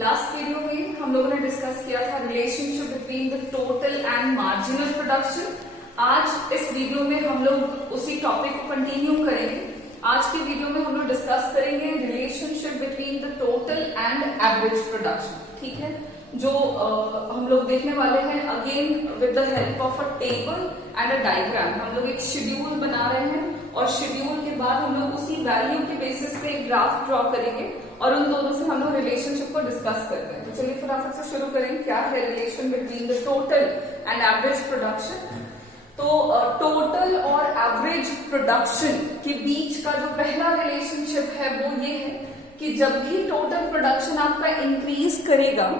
Last video में हम लोगों ने डिस्कस किया था relationship between the total and marginal production. आज इस वीडियो में हम लोग उसी टॉपिक को कंटिन्यू करेंगे। आज की वीडियो में हम लोग डिस्कस करेंगे relationship between the total and average production. ठीक है, जो हम लोग देखने वाले हैं again with the help of a table and a diagram. हम लोग एक शेड्यूल बना रहे हैं और शेड्यूल के बाद हम लोग उसी वैल्यू के बेसिस पे एक ग्राफ ड्रॉ करेंगे और उन दोनों से हम लोग रिलेशनशिप को डिस्कस करते हैं। तो चलिए फटाफट से शुरू करें। क्या है relation between the total and average production? तो टोटल और एवरेज प्रोडक्शन के बीच का जो पहला रिलेशनशिप है वो ये है कि जब भी टोटल प्रोडक्शन आपका इंक्रीज करेगा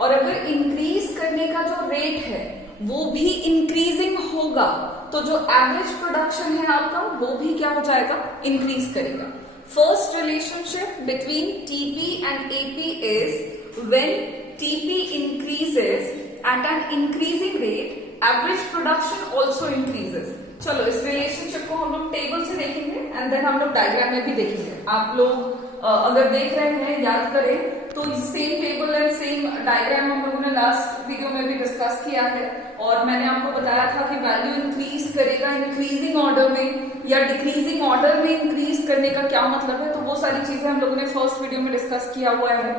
और अगर इंक्रीज करने का जो रेट है वो भी इंक्रीजिंग होगा तो जो एवरेज प्रोडक्शन है आपका वो भी क्या हो जाएगा, इंक्रीज करेगा। First relationship between TP and AP is when TP increases eight an increasing rate average production also increases. चलो इस रिलेशनशिप को हम लोग टेबल से देखेंगे एंड देन हम लोग डायग्राम में भी देखेंगे। आप लोग अगर देख रहे हैं, याद करें तो same table and same diagram हम लोगों ने लास्ट वीडियो में भी डिस्कस किया है और मैंने आपको बताया था कि वैल्यू इंक्रीज करेगा इंक्रीजिंग ऑर्डर में या डिक्रीजिंग ऑर्डर में इंक्रीज करने का क्या मतलब है। तो वो सारी चीजें हम लोगों ने फर्स्ट वीडियो में डिस्कस किया हुआ है।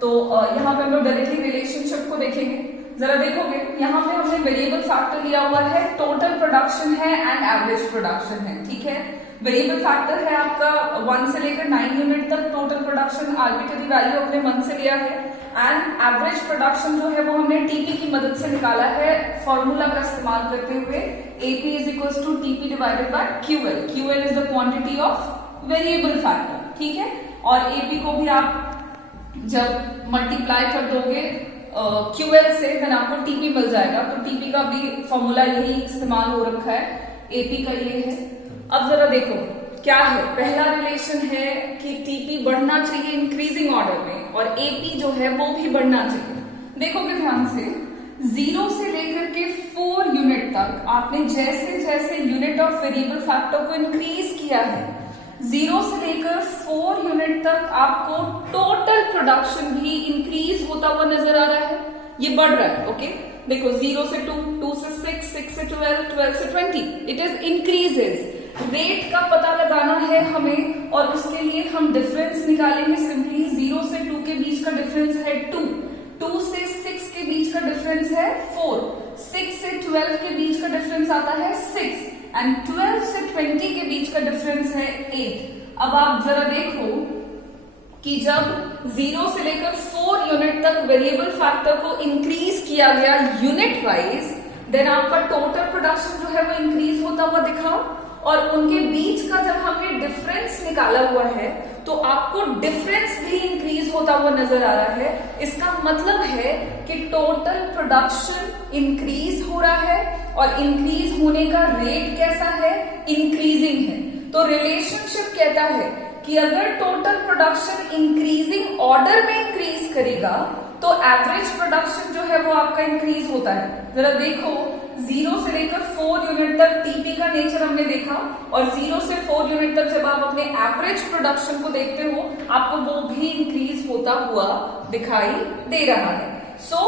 तो यहाँ पे हम लोग डायरेक्टली रिलेशनशिप को देखेंगे। जरा देखोगे यहाँ पे हमने वेरिएबल फैक्टर लिया हुआ है, टोटल प्रोडक्शन है एंड एवरेज प्रोडक्शन है। ठीक है, वेरिएबल फैक्टर है आपका 1 से लेकर 9 यूनिट तक टोटल प्रोडक्शन आर्बिट्ररी वैल्यू अपने मन से लिया है एंड एवरेज प्रोडक्शन जो है वो हमने टीपी की मदद से निकाला है फॉर्मूला का इस्तेमाल करते हुए। AP is equal to TP divided by QL. QL is the quantity of variable factor. ठीक है, और एपी को भी आप जब मल्टीप्लाई कर दोगे क्यूएल से देन आपको टीपी मिल जाएगा। तो टीपी का भी फॉर्मूला यही इस्तेमाल हो रखा है, एपी का ये है। अब जरा देखो क्या है, पहला रिलेशन है कि टीपी बढ़ना चाहिए इंक्रीजिंग ऑर्डर में और एपी जो है वो भी बढ़ना चाहिए। देखोगे ध्यान से 0 से लेकर के 4 यूनिट तक आपने जैसे जैसे यूनिट ऑफ वेरिएबल फैक्टर को इंक्रीज किया है 0 से लेकर 4 यूनिट तक आपको टोटल प्रोडक्शन भी इंक्रीज होता हुआ नजर आ रहा है, ये बढ़ रहा है। ओके देखो 0 से 2, 2 से 6, 6 से 12, 12 से 20, इट इज इंक्रीजेस। रेट का पता लगाना है हमें और उसके लिए हम डिफरेंस निकालेंगे सिंपली। 0 से 2 के बीच का डिफरेंस है 2, 2 से 6 के बीच का डिफरेंस है 4, 6 से 12 के बीच का डिफरेंस आता है 6 एंड 12 से 20 के बीच का डिफरेंस है 8। अब आप जरा देखो कि जब 0 से लेकर 4 यूनिट तक वेरिएबल फैक्टर को इंक्रीज किया गया यूनिट वाइज देन आपका टोटल प्रोडक्शन जो है वो इंक्रीज होता हुआ दिखा और उनके बीच का जब हमने डिफरेंस निकाला हुआ है तो आपको डिफरेंस भी इंक्रीज होता हुआ नजर आ रहा है। इसका मतलब है कि टोटल प्रोडक्शन इंक्रीज हो रहा है और इंक्रीज होने का रेट कैसा है, इंक्रीजिंग है। तो रिलेशनशिप कहता है कि अगर टोटल प्रोडक्शन इंक्रीजिंग ऑर्डर में इंक्रीज करेगा तो एवरेज प्रोडक्शन जो है वो आपका इंक्रीज होता है। जरा देखो 0 से लेकर 4 यूनिट तक टीपी का नेचर हमने देखा और 0 से 4 यूनिट तक जब आप अपने एवरेज प्रोडक्शन को देखते हो आपको वो भी इंक्रीज होता हुआ दिखाई दे रहा है। So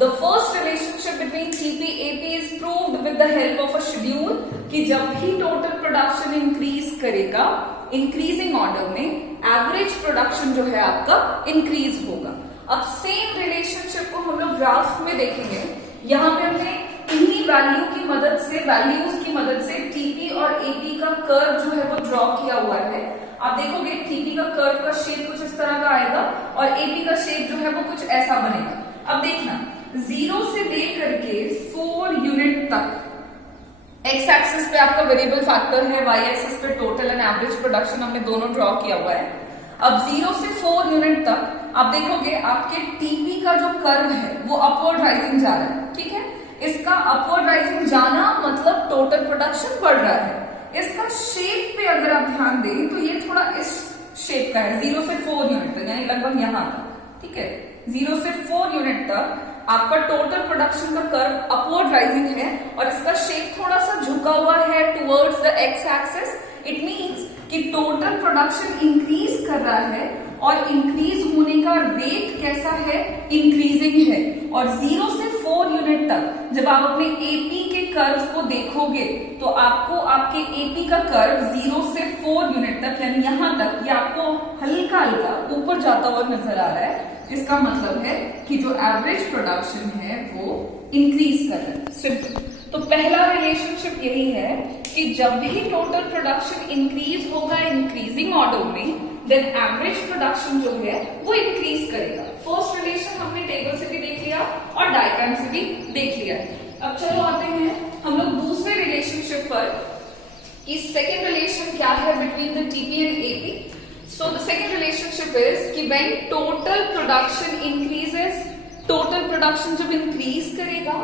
the first relationship between TP AP is proved with the help of a schedule कि जब भी टोटल प्रोडक्शन इंक्रीज करेगा इंक्रीजिंग ऑर्डर में एवरेज प्रोडक्शन जो है आपका इंक्रीज होगा। अब सेम रिलेशनशिप को हम लोग ग्राफ में देखेंगे। यहाँ पे हमने इन्हीं वैल्यू की मदद से वैल्यूज की मदद से टीपी और एपी का कर्व जो है वो ड्रॉ किया हुआ है। आप देखोगे टीपी का कर्व का शेप कुछ इस तरह का आएगा और एपी का शेप जो है वो कुछ ऐसा बनेगा। अब देखना 0 से लेकर के 4 यूनिट तक एक्स एक्सिस पे आपका वेरिएबल फैक्टर है, वाई एक्सिस पे टोटल एंड एवरेज प्रोडक्शन हमने दोनों ड्रॉ किया हुआ है। अब 0 से 4 यूनिट तक आप देखोगे आपके टीपी का जो कर्व है वो अपवर्ड राइजिंग जा रहा है। ठीक है, इसका अपवर्ड राइजिंग जाना मतलब टोटल प्रोडक्शन बढ़ रहा है। इसका शेप पे अगर आप ध्यान दें तो ये थोड़ा इस शेप का है 0 से 4 यूनिट तक, यानी लगभग यहाँ तक। ठीक है, 0 से 4 यूनिट तक आपका टोटल प्रोडक्शन का कर्व अपवर्ड राइजिंग है और इसका शेप थोड़ा सा झुका हुआ है towards the x axis. It means कि टोटल प्रोडक्शन इंक्रीज कर रहा है और इंक्रीज होने का रेट कैसा है, इंक्रीजिंग है। और 0 से 4 यूनिट तक जब आप अपने एपी के कर्व को देखोगे तो आपको आपके एपी का कर्व 0 से 4 यूनिट तक यानी यहां तक ये आपको हल्का हल्का ऊपर जाता हुआ नजर आ रहा है। इसका मतलब है कि जो एवरेज प्रोडक्शन है वो इंक्रीज कर रहा है। सिंपल। तो पहला रिलेशनशिप यही है कि जब भी टोटल प्रोडक्शन इंक्रीज होगा इंक्रीजिंग ऑर्डर में, देन एवरेज प्रोडक्शन जो है वो इंक्रीज करेगा। फर्स्ट रिलेशन हमने टेबल से भी देख लिया और डायग्राम से भी देख लिया। अब चलो आते हैं हम लोग दूसरे रिलेशनशिप पर कि सेकेंड रिलेशन क्या है between the TP and AP. So the second relationship is कि when total production increases, total production जब इंक्रीज करेगा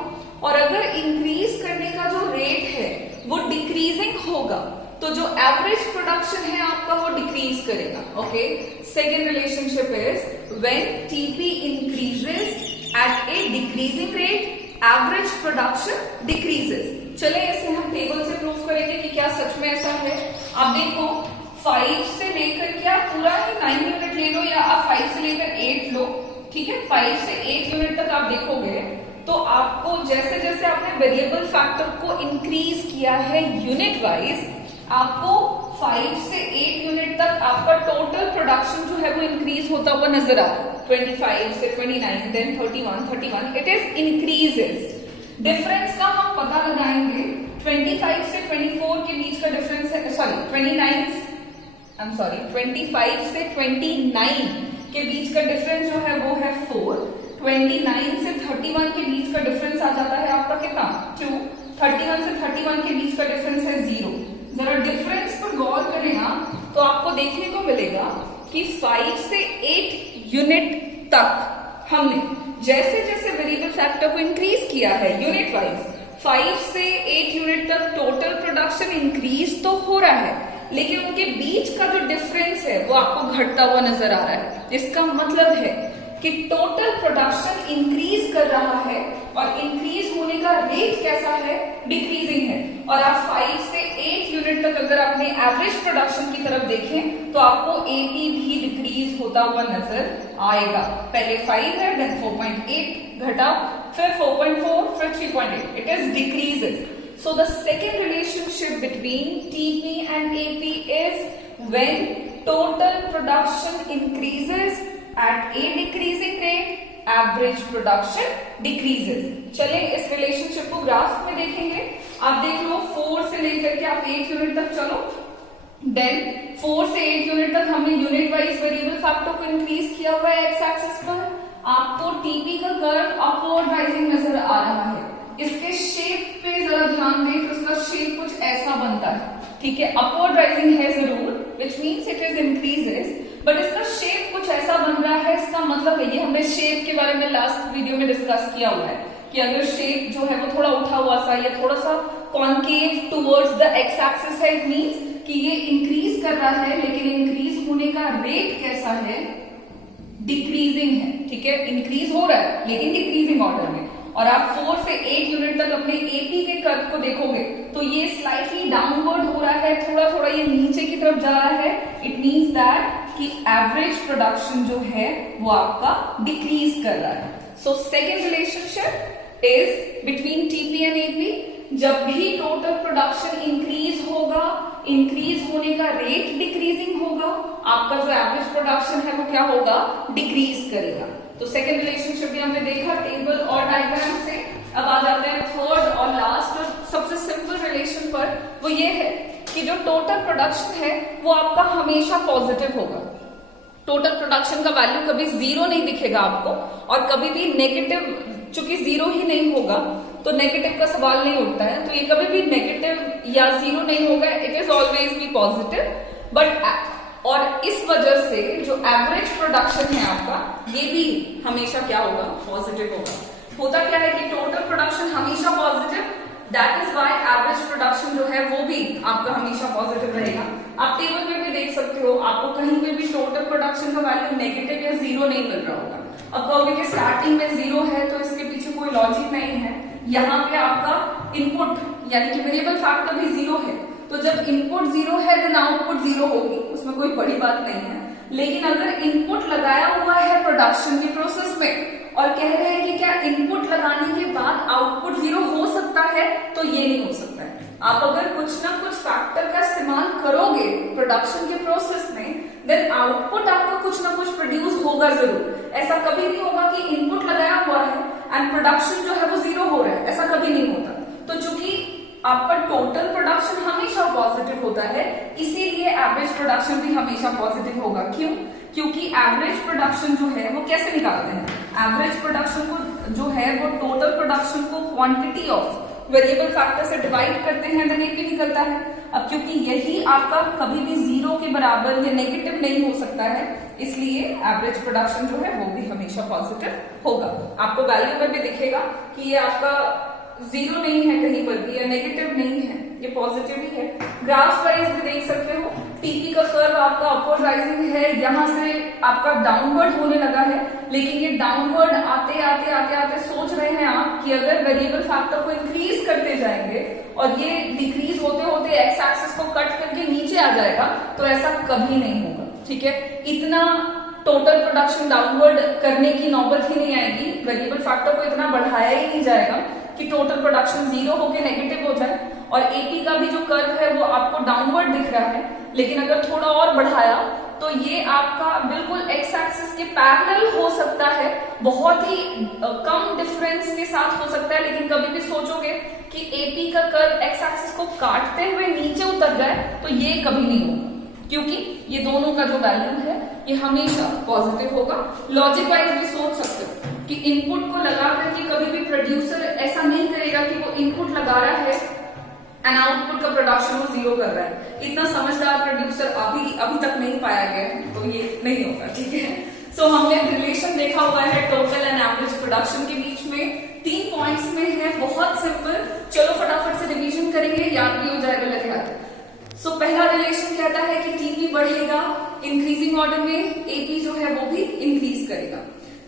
और अगर इंक्रीज करने का जो रेट है वो डिक्रीजिंग होगा तो जो एवरेज प्रोडक्शन है आपका वो डिक्रीज करेगा। Okay, second relationship is when TP increases eight A decreasing rate, average production decreases. चले इसे हम टेबल से प्रूव करेंगे कि क्या सच में ऐसा है। आप देखो 5 से लेकर क्या पूरा ही 9 यूनिट ले लो या आप 5 से लेकर 8 लो, ठीक है। 5 से 8 यूनिट तक आप देखोगे तो आपको जैसे जैसे आपने वेरिएबल फैक्टर को इंक्रीज किया है यूनिट वाइज, आपको 5 से 8 यूनिट तक आपका टोटल प्रोडक्शन जो है वो इंक्रीज होता हुआ नजर आ रहा है। 25 से 29, then 31, it is increases. Difference का हम पता लगाएंगे। 25 से 24 के बीच का डिफरेंस है, सॉरी 25 से 29 के बीच का डिफरेंस जो है वो है 4। 29 से 31 के बीच का डिफरेंस आ जाता है आपका कितना, 2। 31 से 31 के बीच का डिफरेंस है 0। जरा डिफरेंस पर गौर करें ना तो आपको देखने को मिलेगा कि 5 से 8 यूनिट तक हमने जैसे जैसे वेरिएबल फैक्टर को इंक्रीज किया है यूनिट वाइज, 5 से 8 यूनिट तक टोटल प्रोडक्शन इंक्रीज तो हो रहा है लेकिन उनके बीच का जो डिफरेंस है वो आपको घटता हुआ नजर आ रहा है। इसका मतलब है कि टोटल प्रोडक्शन इंक्रीज कर रहा है और इंक्रीज होने का रेट कैसा है, डिक्रीजिंग है। और आप 5 से 8 यूनिट तक अगर अपने एवरेज प्रोडक्शन की तरफ देखें तो आपको एपी भी डिक्रीज होता हुआ नजर आएगा। पहले 5 है, देन 4.8 घटा, फिर 4.4, फिर 3.8, it is decreases. So the second relationship between TP and AP is when total production increases at a decreasing rate, average production decreases. चलें इस रिलेशनशिप को ग्राफ में देखेंगे। आप देख लो 4 से लेकर के आप 8 यूनिट तक चलो, देन 4 से 8 यूनिट तक हमने यूनिट वाइज वेरिएबल फैक्टर को इंक्रीज किया हुआ है एक्स एक्सिस पर। आपको टीपी का कर्व अपवर्ड राइजिंग नजर आ रहा है। इसके शेप पे जरा ध्यान दें तो इसका शेप कुछ ऐसा बनता है, ठीक है। अपवर्ड राइजिंग है जरूर, which means it is increases, but इसका शेप कुछ ऐसा बन रहा है। इसका मतलब है, ये हमने शेप के बारे में लास्ट वीडियो में डिस्कस किया हुआ है कि अगर शेप जो है वो थोड़ा उठा हुआ सा या थोड़ा सा concave towards the x axis है, इट मीन्स कि ये इंक्रीज कर रहा है लेकिन इंक्रीज होने का रेट कैसा है, डिक्रीजिंग है, ठीक है। इंक्रीज हो रहा है लेकिन डिक्रीजिंग ऑर्डर में। और आप 4 से 8 यूनिट तक अपने एपी के कर्व को देखोगे तो ये स्लाइटली डाउनवर्ड हो रहा है, थोड़ा थोड़ा ये नीचे की तरफ जा रहा है। इट मींस दैट कि एवरेज प्रोडक्शन जो है वो आपका डिक्रीज कर रहा है। So second relationship is between TP and AP. जब भी टोटल प्रोडक्शन इंक्रीज होगा, इंक्रीज होने का रेट डिक्रीजिंग होगा, आपका जो एवरेज प्रोडक्शन है वो क्या होगा, डिक्रीज करेगा। तो सेकेंड रिलेशनशिप भी हमने देखा टेबल और डायग्राम से। अब आ जाते हैं थर्ड और लास्ट और सबसे सिंपल रिलेशन पर। वो ये है कि जो टोटल प्रोडक्शन है वो आपका हमेशा पॉजिटिव होगा। टोटल प्रोडक्शन का वैल्यू कभी 0 नहीं दिखेगा आपको और कभी भी नेगेटिव, चूंकि 0 ही नहीं होगा तो नेगेटिव का सवाल नहीं उठता है, तो ये कभी भी नेगेटिव या 0 नहीं होगा, it is always be positive. But और इस वजह से जो एवरेज प्रोडक्शन है आपका ये भी हमेशा क्या होगा, पॉजिटिव होगा। होता क्या है कि टोटल प्रोडक्शन हमेशा positive, that is why average production जो है वो भी आपका हमेशा पॉजिटिव रहेगा। आप टेबल में भी देख सकते हो, आपको कहीं पे भी टोटल प्रोडक्शन का वैल्यू नेगेटिव या 0 नहीं मिल रहा होगा। अब कहोगे कि स्टार्टिंग में 0 है तो इसके पीछे कोई लॉजिक नहीं है। यहाँ पे आपका इनपुट यानी कि वेरिएबल फैक्टर भी 0 है, तो जब इनपुट 0 है देन आउटपुट 0 होगी, उसमें कोई बड़ी बात नहीं है। लेकिन अगर इनपुट लगाया हुआ है प्रोडक्शन के प्रोसेस में और कह रहे हैं कि क्या इनपुट लगाने के बाद आउटपुट 0 हो सकता है, तो ये नहीं हो सकता है। आप अगर कुछ ना कुछ फैक्टर का इस्तेमाल करोगे प्रोडक्शन के प्रोसेस में, देन आउटपुट आपका कुछ ना कुछ प्रोड्यूस होगा जरूर। ऐसा कभी नहीं होगा कि इनपुट लगाया हुआ है एंड प्रोडक्शन जो है वो 0 हो रहा है, ऐसा कभी नहीं होता। तो चूंकि आपका टोटल प्रोडक्शन हमेशा पॉजिटिव होता है, इसीलिए एवरेज प्रोडक्शन भी हमेशा पॉजिटिव होगा। क्यों? क्योंकि एवरेज प्रोडक्शन जो है वो कैसे निकालते हैं? एवरेज प्रोडक्शन को जो है वो टोटल प्रोडक्शन को क्वांटिटी ऑफ वेरिएबल फैक्टर से डिवाइड करते हैं, देन एपी निकलता है। अब क्योंकि यही आपका कभी भी 0 के बराबर या नेगेटिव नहीं हो सकता है, इसलिए एवरेज प्रोडक्शन जो है वो भी हमेशा पॉजिटिव होगा। आपको वैल्यू में भी दिखेगा कि ये आपका 0 नहीं है कहीं पर भी, या नेगेटिव नहीं है, ये पॉजिटिव ही है। ग्राफ वाइज भी देख सकते हो, टीपी का कर्व आपका अपवर्ड राइजिंग है, यहाँ से आपका डाउनवर्ड होने लगा है, लेकिन ये डाउनवर्ड आते आते आते आते सोच रहे हैं आप कि अगर वेरिएबल फैक्टर को इंक्रीज करते जाएंगे और ये डिक्रीज होते होते एक्स एक्सिस को कट करके नीचे आ जाएगा, तो ऐसा कभी नहीं होगा। ठीक है, इतना टोटल प्रोडक्शन डाउनवर्ड करने की नौबत ही नहीं आएगी, वेरिएबल फैक्टर को इतना बढ़ाया ही नहीं जाएगा कि टोटल प्रोडक्शन 0 होके नेगेटिव हो जाए। और एपी का भी जो कर्व है वो आपको डाउनवर्ड दिख रहा है, लेकिन अगर थोड़ा और बढ़ाया तो ये आपका बिल्कुल एक्स एक्सिस के पैरेलल हो सकता है, बहुत ही कम डिफरेंस के साथ हो सकता है। लेकिन कभी भी सोचोगे कि एपी का कर्व एक्स एक्सिस को काटते हुए नीचे उतर जाए, तो ये कभी नहीं होगा, क्योंकि ये दोनों का जो वैल्यू है ये हमेशा पॉजिटिव होगा। लॉजिक वाइज भी सोच सकते हो कि इनपुट को लगा करके कभी भी प्रोड्यूसर ऐसा नहीं करेगा कि वो इनपुट लगा रहा है एंड आउटपुट का प्रोडक्शन वो 0 कर रहा है। इतना समझदार प्रोड्यूसर अभी तक नहीं पाया गया है, तो ये नहीं होगा। ठीक है, सो हमने रिलेशन देखा हुआ है टोटल एंड एवरेज प्रोडक्शन के बीच में, 3 पॉइंट्स में है, बहुत सिंपल। चलो फटाफट से रिवीजन करेंगे, याद भी हो जाएगा लगे हाथ। सो पहला रिलेशन कहता है कि टीपी बढ़ेगा इंक्रीजिंग ऑर्डर में, एपी जो है वो भी इंक्रीज करेगा।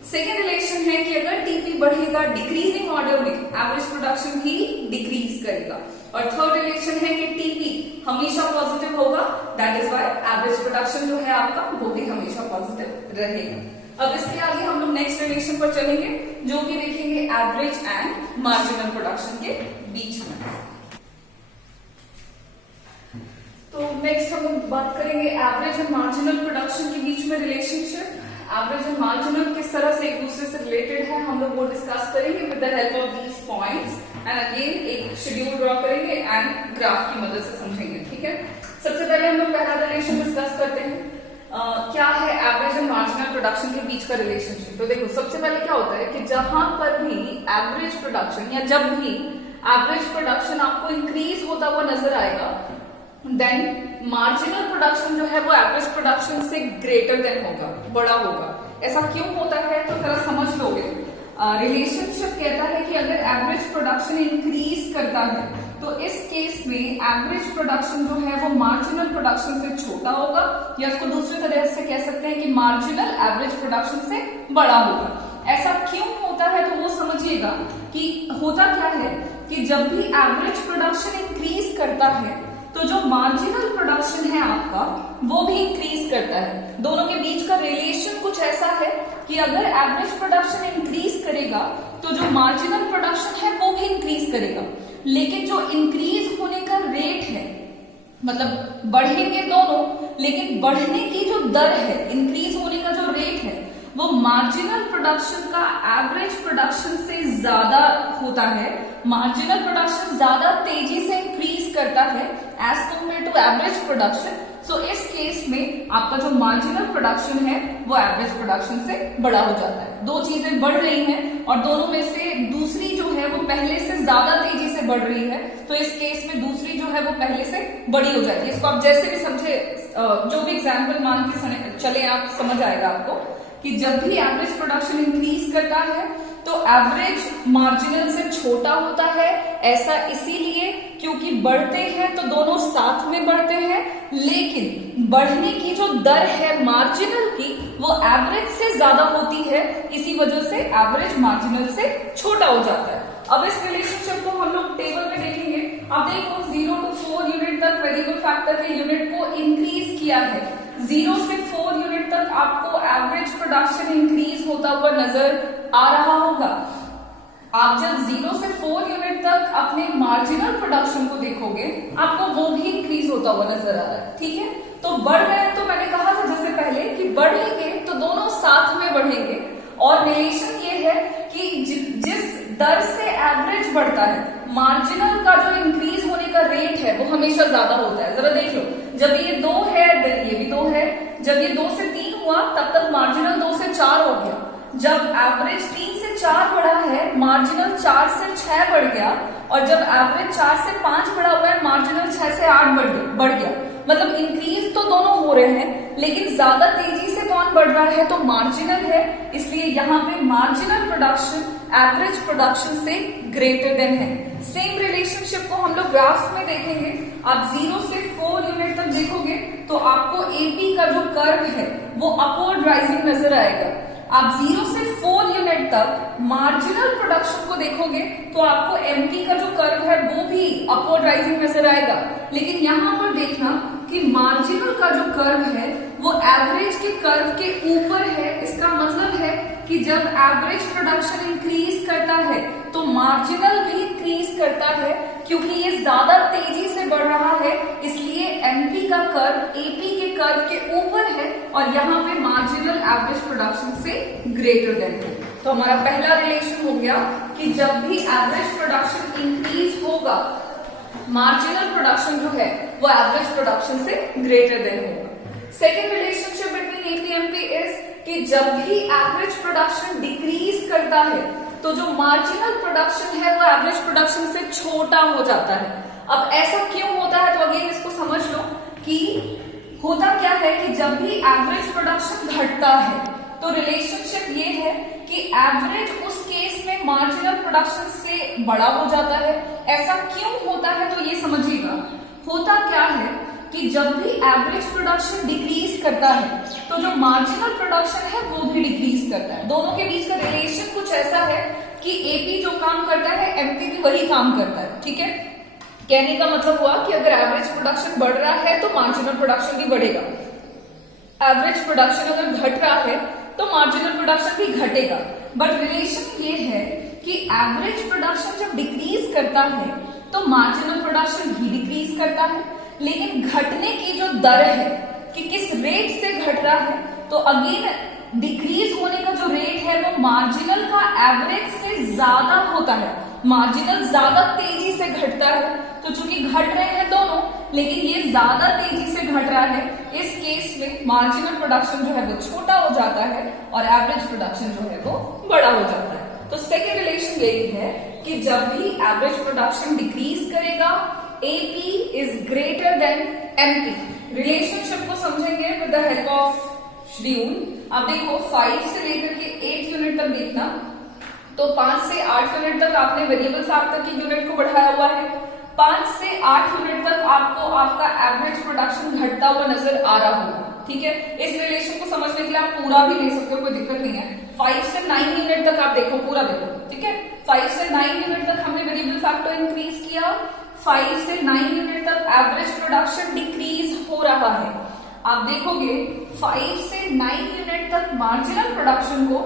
सेकेंड रिलेशन है कि अगर टीपी बढ़ेगा डिक्रीजिंग ऑर्डर में, एवरेज प्रोडक्शन भी डिक्रीज करेगा। और थर्ड रिलेशन है कि टीपी हमेशा पॉजिटिव होगा, that is why average production जो है आपका वो भी हमेशा पॉजिटिव रहेगा। अब इसके आगे हम लोग नेक्स्ट रिलेशन पर चलेंगे, जो कि देखेंगे एवरेज एंड मार्जिनल प्रोडक्शन के बीच में। तो नेक्स्ट हम लोग बात करेंगे एवरेज एंड मार्जिनल प्रोडक्शन के बीच में रिलेशनशिप। एवरेज एंड मार्जिनल किस तरह से एक दूसरे से रिलेटेड है, हम लोग वो डिस्कस करेंगे with the help of these points and again एक शेड्यूल ड्रॉ करेंगे एंड ग्राफ की मदद से समझेंगे। ठीक है, सबसे पहले हम लोग पहला रिलेशन डिस्कस करते हैं। क्या है एवरेज एंड मार्जिनल प्रोडक्शन के बीच का रिलेशनशिप। तो देखो, सबसे पहले क्या होता है कि जहां पर भी एवरेज प्रोडक्शन या जब भी एवरेज प्रोडक्शन आपको इंक्रीज होता हुआ नजर आएगा, देन मार्जिनल प्रोडक्शन जो है वो एवरेज प्रोडक्शन से ग्रेटर देन होगा, बड़ा होगा। ऐसा क्यों होता है तो जरा समझ लोगे। रिलेशनशिप कहता है कि अगर एवरेज प्रोडक्शन इंक्रीज करता है तो इस केस में एवरेज प्रोडक्शन जो है वो मार्जिनल प्रोडक्शन से छोटा होगा, या इसको दूसरी तरह से कह सकते हैं कि मार्जिनल एवरेज प्रोडक्शन से बड़ा होगा। ऐसा क्यों होता है तो वो समझिएगा कि होता क्या है कि जब भी एवरेज प्रोडक्शन इंक्रीज करता है तो जो मार्जिनल प्रोडक्शन है आपका वो भी इंक्रीज करता है। दोनों के बीच का रिलेशन कुछ ऐसा है कि अगर एवरेज प्रोडक्शन इंक्रीज करेगा तो जो मार्जिनल प्रोडक्शन है वो भी इंक्रीज करेगा, लेकिन जो इंक्रीज होने का रेट है, मतलब बढ़ेंगे दोनों, लेकिन बढ़ने की जो दर है, इंक्रीज होने का जो रेट है, वो मार्जिनल प्रोडक्शन का एवरेज प्रोडक्शन से ज्यादा होता है। मार्जिनल प्रोडक्शन ज्यादा तेजी से इंक्रीज करता है as compared to average production. So इस केस में आपका जो मार्जिनल प्रोडक्शन है वो एवरेज प्रोडक्शन से बड़ा हो जाता है। दो चीजें बढ़ रही हैं और दोनों में से दूसरी जो है वो पहले से ज्यादा तेजी से बढ़ रही है, तो इस केस में दूसरी जो है वो पहले से बड़ी हो जाएगी। इसको आप जैसे भी समझे, जो भी एग्जाम्पल मान के चले आप, समझ आएगा आपको कि जब भी एवरेज प्रोडक्शन इंक्रीज करता है तो एवरेज मार्जिनल से छोटा होता है। ऐसा इसीलिए क्योंकि बढ़ते हैं तो दोनों साथ में बढ़ते हैं, लेकिन बढ़ने की जो दर है मार्जिनल की वो एवरेज से ज्यादा होती है, इसी वजह से एवरेज मार्जिनल से छोटा हो जाता है। अब इस रिलेशनशिप को हम लोग टेबल में देखेंगे। अब देखो 0 to 4 यूनिट तक वेरिएबल फैक्टर के यूनिट को इंक्रीज किया है, 0 से 4 यूनिट तक आपको एवरेज प्रोडक्शन इंक्रीज होता हुआ नजर आ रहा होगा। आप जब 0 से 4 यूनिट तक अपने मार्जिनल प्रोडक्शन को देखोगे, आपको वो भी इंक्रीज होता हुआ नजर आ रहा है। ठीक है, तो बढ़ रहे हैं, तो मैंने कहा था जैसे पहले कि बढ़ेंगे तो दोनों साथ में बढ़ेंगे, और रिलेशन ये है कि जिस दर से एवरेज बढ़ता है, मार्जिनल का जो इंक्रीज होने का रेट है वो हमेशा ज्यादा होता है। जरा देख लो, जब ये 2 है देन ये भी 2 है, जब ये 2 से 3 हुआ तब तक मार्जिनल 2 से 4 हो गया, जब एवरेज 3 से 4 बढ़ा है मार्जिनल 4 से 6 बढ़ गया, और जब एवरेज 4 से 5 बढ़ा हुआ है मार्जिनल 6 से 8 बढ़ गया। मतलब इंक्रीज तो दोनों हो रहे हैं, लेकिन ज्यादा तेजी से कौन बढ़ रहा है, तो मार्जिनल है। इसलिए यहाँ पे मार्जिनल प्रोडक्शन एवरेज प्रोडक्शन से ग्रेटर देन है। सेम रिलेशनशिप को हम लोग ग्राफ में देखेंगे। आप 0 से 4 यूनिट तक देखोगे तो आपको एपी का जो कर्व है वो अपवर्ड राइजिंग नजर आएगा। आप 0 से 4 यूनिट तक मार्जिनल प्रोडक्शन को देखोगे तो आपको एमपी का जो कर्व है वो भी अपवर्ड राइजिंग नजर आएगा। लेकिन यहां पर देखना कि मार्जिनल का जो कर्व है वो एवरेज के कर्व के ऊपर है। इसका मतलब है कि जब एवरेज प्रोडक्शन इंक्रीज करता है तो मार्जिनल भी इंक्रीज करता है, क्योंकि ये ज्यादा तेजी से बढ़ रहा है, इसलिए एमपी का कर्व एपी के कर्व के ऊपर है, और यहाँ पे मार्जिनल एवरेज प्रोडक्शन से ग्रेटर देन है। तो हमारा पहला रिलेशन हो गया कि जब भी एवरेज प्रोडक्शन इंक्रीज होगा, मार्जिनल प्रोडक्शन जो है वो एवरेज प्रोडक्शन से ग्रेटर देन होगा। Second relationship between AP MP is कि जब भी एवरेज प्रोडक्शन डिक्रीज करता है तो जो मार्जिनल प्रोडक्शन है वो एवरेज प्रोडक्शन से छोटा हो जाता है। अब ऐसा क्यों होता है, तो अगेन इसको समझ लो कि होता क्या है कि जब भी एवरेज प्रोडक्शन घटता है तो रिलेशनशिप ये है कि एवरेज उस केस में मार्जिनल प्रोडक्शन से बड़ा हो जाता है। ऐसा क्यों होता है, तो ये समझिएगा। होता क्या है कि जब भी एवरेज प्रोडक्शन डिक्रीज करता है तो जो मार्जिनल प्रोडक्शन है वो भी डिक्रीज करता है। दोनों के बीच का रिलेशन कुछ ऐसा है कि एपी जो काम करता है एमपी भी वही काम करता है। ठीक है, कहने का मतलब हुआ कि अगर एवरेज प्रोडक्शन बढ़ रहा है तो मार्जिनल प्रोडक्शन भी बढ़ेगा, एवरेज प्रोडक्शन अगर घट रहा है तो मार्जिनल प्रोडक्शन भी घटेगा। बट रिलेशन ये है कि एवरेज प्रोडक्शन जब डिक्रीज करता है तो मार्जिनल प्रोडक्शन भी डिक्रीज करता है, लेकिन घटने की जो दर है कि किस रेट से घट रहा है, तो अगेन डिक्रीज होने का जो रेट है वो मार्जिनल का एवरेज से ज्यादा होता है। मार्जिनल ज्यादा तेजी से घटता है, तो चूंकि घट रहे हैं दोनों, लेकिन ये ज्यादा तेजी से घट रहा है, इस केस में मार्जिनल प्रोडक्शन जो है वो छोटा हो जाता है और एवरेज प्रोडक्शन जो है वो बड़ा हो जाता है। तो सेकेंड रिलेशन यही है कि जब भी एवरेज प्रोडक्शन डिक्रीज करेगा, AP is greater than MP. Relationship को समझेंगे with the help of schedule. अब देखो 5 से लेकर के 8 यूनिट तक देखना, तो 5 से 8 यूनिट तक आपने वेरिएबल फैक्टर की यूनिट को बढ़ाया हुआ है। 5 से 8 यूनिट तक आपको आपका एवरेज प्रोडक्शन घटता हुआ नजर आ रहा होगा। ठीक है, इस रिलेशन को समझने के लिए आप पूरा भी ले सकते हो, कोई दिक्कत नहीं है। 5 से 9 यूनिट तक आप देखो, पूरा देखो। ठीक है, 5 से 9 यूनिट तक हमने वेरिएबल फैक्टर इंक्रीज किया, 5 से 9 यूनिट तक एवरेज प्रोडक्शन डिक्रीज हो रहा है। आप देखोगे 5 से 9 यूनिट तक मार्जिनल प्रोडक्शन को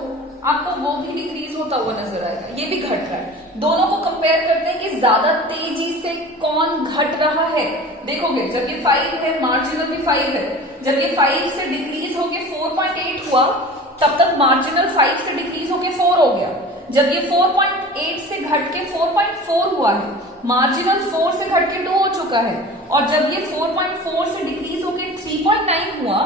आपको वो भी डिक्रीज होता हुआ नजर आएगा, ये भी घट रहा है। दोनों को कंपेयर करते हैं कि ज्यादा तेजी से कौन घट रहा है। देखोगे जब ये 5 है, मार्जिनल भी 5 है, जब ये 5 से डिक्रीज होके 4.8 हुआ तब तक मार्जिनल 5 से डिक्रीज होके 4 हो गया। जब ये 4.8 से घट के 4.4 हुआ है, मार्जिनल 4 से घट के 2 हो चुका है, और जब ये 4.4 से डिक्रीज होके 3.9 हुआ,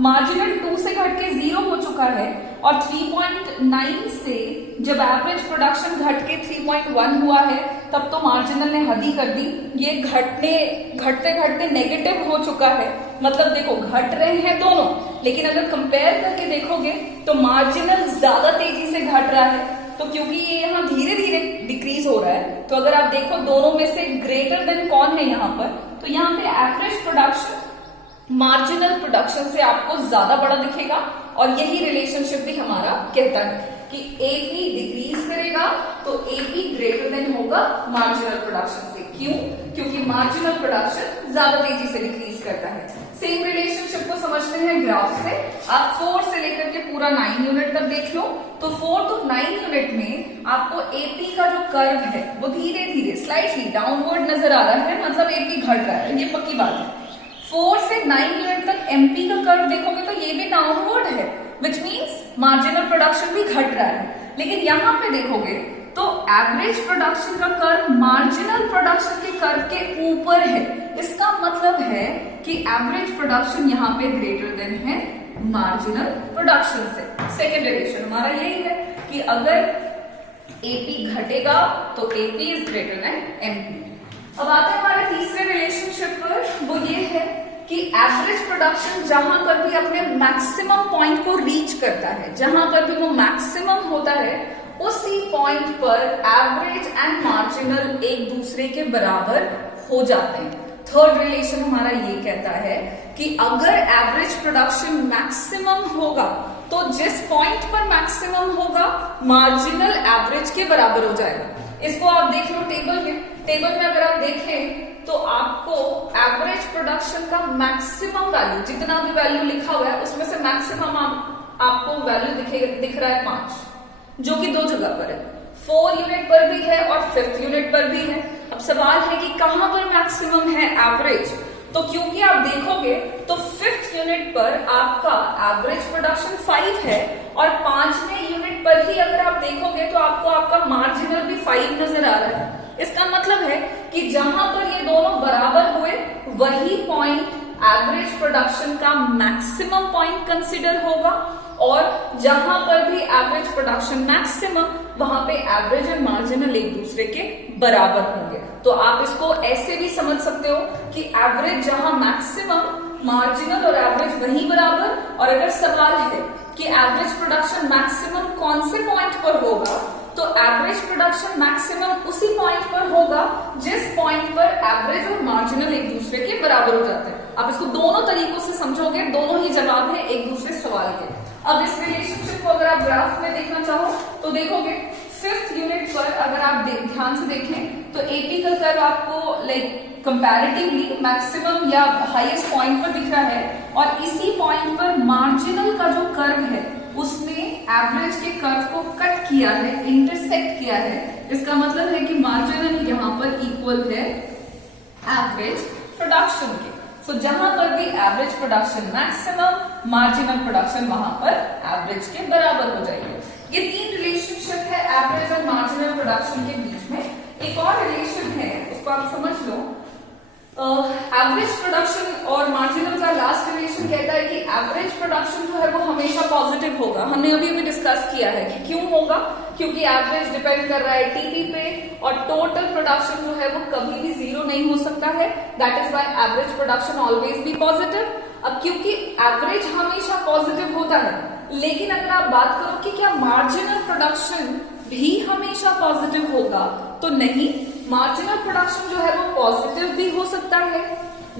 मार्जिनल 2 से घट के 0 हो चुका है, और 3.9 से जब एवरेज प्रोडक्शन घट के 3.1 हुआ है तब तो मार्जिनल ने हद ही कर दी। ये घटते घटते नेगेटिव हो चुका है। मतलब देखो घट रहे हैं दोनों, लेकिन अगर कंपेयर करके देखोगे तो मार्जिनल ज्यादा तेजी से घट रहा है, तो क्योंकि ये यहाँ धीरे धीरे डिक्रीज हो रहा है, तो अगर आप देखो दोनों में से ग्रेटर देन कौन है यहाँ पर, तो यहाँ पे एवरेज प्रोडक्शन मार्जिनल प्रोडक्शन से आपको ज्यादा बड़ा दिखेगा। और यही रिलेशनशिप भी हमारा कहता है कि एपी डिक्रीज करेगा तो एपी ग्रेटर देन होगा मार्जिनल प्रोडक्शन से। क्यों? क्योंकि मार्जिनल प्रोडक्शन ज्यादा तेजी से डिक्रीज करता है। सेम रिलेशनशिप को समझते हैं ग्राफ से। आप 4 से लेकर के पूरा 9 यूनिट तक देख लो, तो 4 to 9 यूनिट में आपको एपी का जो कर्व है वो धीरे धीरे स्लाइटली डाउनवर्ड नजर आ रहा है, मतलब एपी घट रहा है, ये पक्की बात है। 4 से 9 यूनिट तक एमपी का कर्व देखोगे तो ये भी डाउनवर्ड है, विच मीन्स मार्जिनल प्रोडक्शन भी घट रहा है। लेकिन यहां पे देखोगे तो एवरेज प्रोडक्शन का कर्व मार्जिनल प्रोडक्शन के कर्व के ऊपर है। इसका मतलब है कि एवरेज प्रोडक्शन यहाँ पे ग्रेटर देन है मार्जिनल प्रोडक्शन से। सेकेंड रिलेशन हमारा यही है कि अगर एपी घटेगा तो AP is greater than MP. अब आते हैं हमारे तीसरे रिलेशनशिप पर, वो ये है कि एवरेज प्रोडक्शन जहां पर भी अपने मैक्सिमम पॉइंट को रीच करता है, जहां पर भी वो मैक्सिमम होता है, उसी पॉइंट पर एवरेज एंड मार्जिनल एक दूसरे के बराबर हो जाते हैं। थर्ड रिलेशन हमारा ये कहता है कि अगर एवरेज प्रोडक्शन मैक्सिमम होगा तो जिस पॉइंट पर मैक्सिमम होगा मार्जिनल एवरेज के बराबर हो जाएगा। इसको आप देख लो टेबल में। टेबल में अगर आप देखें तो आपको एवरेज प्रोडक्शन का मैक्सिमम वैल्यू, जितना भी वैल्यू लिखा हुआ है उसमें से मैक्सिमम आपको वैल्यू दिख रहा है 5, जो कि 2 जगह पर है, 4 यूनिट पर भी है और 5th यूनिट पर भी है। अब सवाल है कि कहां पर मैक्सिमम है एवरेज, तो क्योंकि आप देखोगे तो 5th यूनिट पर आपका एवरेज प्रोडक्शन 5 है और 5वें यूनिट पर ही अगर आप देखोगे तो आपको आपका मार्जिनल भी 5 नजर आ रहा है। इसका मतलब है कि जहां पर ये दोनों बराबर हुए वही पॉइंट एवरेज प्रोडक्शन का मैक्सिमम पॉइंट कंसिडर होगा, और जहां पर भी एवरेज प्रोडक्शन मैक्सिमम, वहां पे एवरेज और मार्जिनल एक दूसरे के बराबर होंगे। तो आप इसको ऐसे भी समझ सकते हो कि एवरेज जहां मैक्सिमम, मार्जिनल और एवरेज वहीं बराबर। और अगर सवाल है कि एवरेज प्रोडक्शन मैक्सिमम कौन से पॉइंट पर होगा, तो एवरेज प्रोडक्शन मैक्सिमम उसी पॉइंट पर होगा जिस पॉइंट पर एवरेज और मार्जिनल एक दूसरे के बराबर हो जाते हैं। आप इसको दोनों तरीकों से समझोगे, दोनों ही जवाब है एक दूसरे सवाल के। अब इस रिलेशनशिप को अगर आप ग्राफ में देखना चाहो तो देखोगे 5th यूनिट पर अगर आप ध्यान से देखें तो एपी का कर्व आपको लाइक कंपैरेटिवली मैक्सिमम या हाईएस्ट पॉइंट पर दिख रहा है, और इसी पॉइंट पर मार्जिनल का जो कर्व है उसने एवरेज के कर्व को कट किया है, इंटरसेक्ट किया है। इसका मतलब है कि मार्जिनल यहाँ पर इक्वल है एवरेज प्रोडक्शन के। सो जहां पर भी average production maximum, marginal production वहां पर एवरेज के बराबर हो जाएगी। ये 3 रिलेशनशिप है एवरेज और मार्जिनल प्रोडक्शन के बीच में। एक और रिलेशन है, उसको आप समझ लो। एवरेज प्रोडक्शन और मार्जिनल का लास्ट रिलेशन कहता है कि एवरेज प्रोडक्शन जो है वो हमेशा पॉजिटिव होगा। हमने अभी डिस्कस किया है कि क्यों होगा, क्योंकि एवरेज डिपेंड कर रहा है टीपी पे, और टोटल प्रोडक्शन जो है वो कभी भी 0 नहीं हो सकता है। That is why average production always be positive. अब क्योंकि एवरेज हमेशा पॉजिटिव होता है, लेकिन अगर आप बात करो कि क्या मार्जिनल प्रोडक्शन भी हमेशा पॉजिटिव होगा, तो नहीं। मार्जिनल प्रोडक्शन जो है वो पॉजिटिव भी हो सकता है,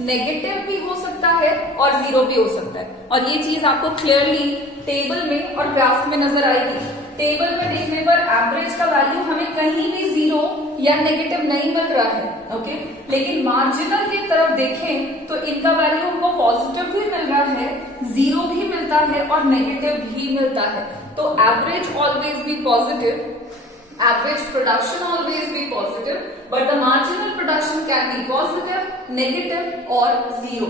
नेगेटिव भी हो सकता है और 0 भी हो सकता है। और ये चीज आपको क्लियरली टेबल में और ग्राफ में नजर आएगी। टेबल में देखने पर एवरेज का वैल्यू हमें कहीं भी 0 या नेगेटिव नहीं मिल रहा है, ओके। लेकिन मार्जिनल की तरफ देखें तो इनका वैल्यू हमको पॉजिटिव भी मिल रहा है, 0 भी मिलता है और नेगेटिव भी मिलता है। तो average always be positive, average production always be positive, but the marginal production can be positive, negative और 0।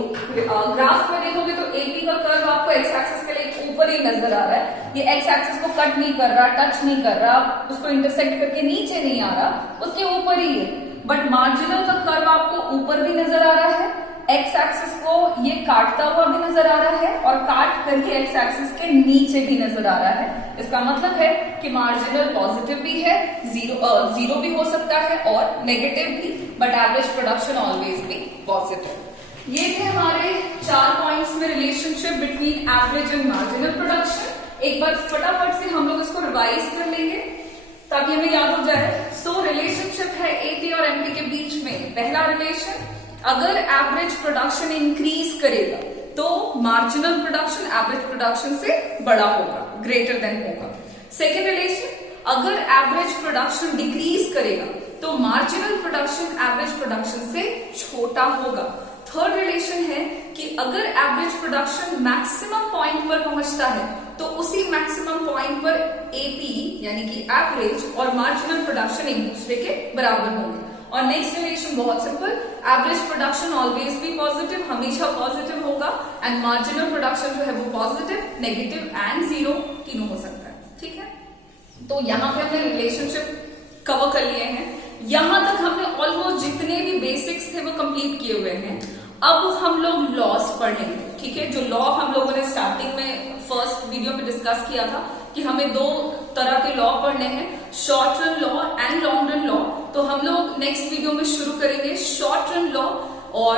ग्राफ में देखोगे तो एपी का कर्व आपको एक्स एक्सिस के लिए ऊपर ही नजर आ रहा है। ये एक्स एक्सिस को कट नहीं कर रहा, टच नहीं कर रहा, उसको इंटरसेक्ट करके नीचे नहीं आ रहा, उसके ऊपर ही है। बट मार्जिनल का कर्व आपको ऊपर भी नजर आ रहा है, एक्स एक्सिस को ये काटता हुआ भी नजर आ रहा है और काट कर ही एक्स एक्सिस के नीचे भी नजर आ रहा है। इसका मतलब है कि मार्जिनल पॉजिटिव भी है, 0 भी हो सकता है और नेगेटिव भी, बट एवरेज प्रोडक्शन ऑलवेज भी पॉजिटिव। ये थे हमारे 4 पॉइंट्स में relationship between average and marginal production. एक बार फटाफट से हम लोग इसको रिवाइज कर लेंगे ताकि हमें याद हो जाए। सो रिलेशनशिप है एपी और एमपी के बीच में। पहला रिलेशन, अगर एवरेज प्रोडक्शन इंक्रीज करेगा तो मार्जिनल प्रोडक्शन एवरेज प्रोडक्शन से बड़ा होगा, ग्रेटर देन होगा। सेकेंड रिलेशन, अगर एवरेज प्रोडक्शन डिक्रीज करेगा तो मार्जिनल प्रोडक्शन एवरेज प्रोडक्शन से छोटा होगा। थर्ड रिलेशन है कि अगर एवरेज प्रोडक्शन मैक्सिमम पॉइंट पर पहुंचता है तो उसी मैक्सिमम पॉइंट पर एपी यानी कि एवरेज और मार्जिनल प्रोडक्शन एक दूसरे के बराबर होंगे। और नेक्स्ट रिलेशन बहुत सिंपल, एवरेज प्रोडक्शन ऑलवेज भी पॉजिटिव, हमेशा पॉजिटिव होगा, एंड मार्जिनल प्रोडक्शन जो है वो पॉजिटिव, नेगेटिव एंड जीरो तीनों हो सकता है। ठीक है, तो यहाँ पे हमने रिलेशनशिप कवर कर लिए हैं। यहां तक हमने ऑलमोस्ट जितने भी बेसिक्स थे वो कंप्लीट किए हुए हैं। अब हम लोग लॉस पढ़ेंगे। ठीक है, जो लॉ हम लोगों ने स्टार्टिंग में फर्स्ट वीडियो में डिस्कस किया था कि हमें दो तरह के लॉ पढ़ने हैं, short run law and long run law. तो हम लोग नेक्स्ट वीडियो में शुरू करेंगे शॉर्ट रन लॉ और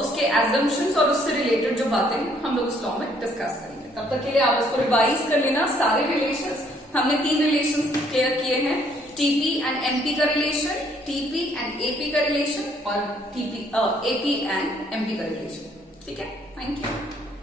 उसके एजम्पशंस और उससे रिलेटेड जो बातें हैं हम लोग उस लॉ में डिस्कस करेंगे। तब तक के लिए आप इसको रिवाइज कर लेना। सारे रिलेशंस हमने 3 रिलेशंस क्लियर किए हैं, टीपी एंड एमपी का रिलेशन, टीपी एंड एपी का रिलेशन और एपी एंड एमपी का रिलेशन। ठीक है, थैंक यू।